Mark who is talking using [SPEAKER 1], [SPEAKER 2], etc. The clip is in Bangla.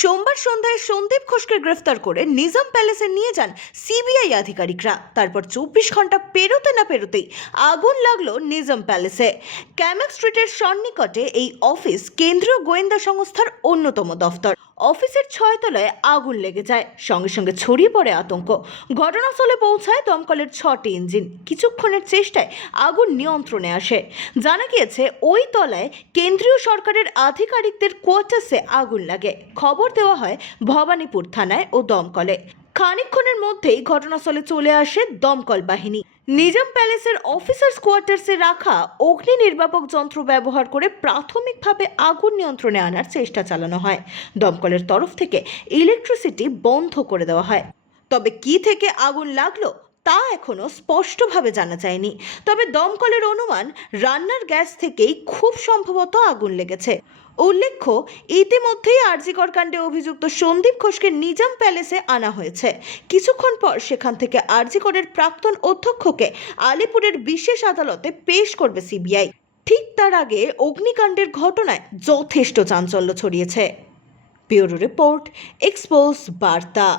[SPEAKER 1] সোমবার সন্ধ্যায় সন্দীপ ঘোষকে গ্রেফতার করে নিজাম প্যালেসে নিয়ে যান সিবিআই আধিকারিকরা। তারপর চব্বিশ ঘণ্টা পেরোতে না পেরোতেই আগুন লাগল নিজাম প্যালেসে। ক্যামেক স্ট্রিটের সন্নিকটে এই অফিস কেন্দ্রীয় গোয়েন্দা সংস্থার অন্যতম দফতর। অফিসের ছয়তলায় আগুন লেগে যায়, সঙ্গে সঙ্গে ছড়িয়ে পড়ে আতঙ্ক। ঘটনাস্থলে পৌঁছায় দমকলের ছটি ইঞ্জিন। কিছুক্ষণের চেষ্টায় আগুন নিয়ন্ত্রণে আসে। জানা গিয়েছে, ওই তলায় কেন্দ্রীয় সরকারের আধিকারিকদের কোয়ার্টার্সে আগুন লাগে। খবর দেওয়া হয় ভবানীপুর থানায় ও দমকলে। খানিকক্ষণের মধ্যেই ঘটনাস্থলে চলে আসে দমকল বাহিনী। নিজাম প্যালেসের অফিসার্স কোয়ার্টার্সে রাখা অগ্নি নির্বাপক যন্ত্র ব্যবহার করে প্রাথমিকভাবে আগুন নিয়ন্ত্রণে আনার চেষ্টা চালানো হয়। দমকলের তরফ থেকে ইলেকট্রিসিটি বন্ধ করে দেওয়া হয়। তবে কি থেকে আগুন লাগল তা এখনও স্পষ্টভাবে জানা যায়নি। তবে দমকলের অনুমান রান্নার গ্যাস থেকেই খুব সম্ভবত আগুন লেগেছে। উল্লেখ্য, ইতিমধ্যেই আরজিকর কাণ্ডে অভিযুক্ত সন্দীপ ঘোষকে নিজাম প্যালেসে আনা হয়েছে। কিছুক্ষণ পর সেখান থেকে আরজিকরের প্রাক্তন অধ্যক্ষকে আলিপুরের বিশেষ আদালতে পেশ করবে সিবিআই। ঠিক তার আগে অগ্নিকাণ্ডের ঘটনায় যথেষ্ট চাঞ্চল্য ছড়িয়েছে। ব্যুরো রিপোর্ট, এক্সপোজ, বার্তা।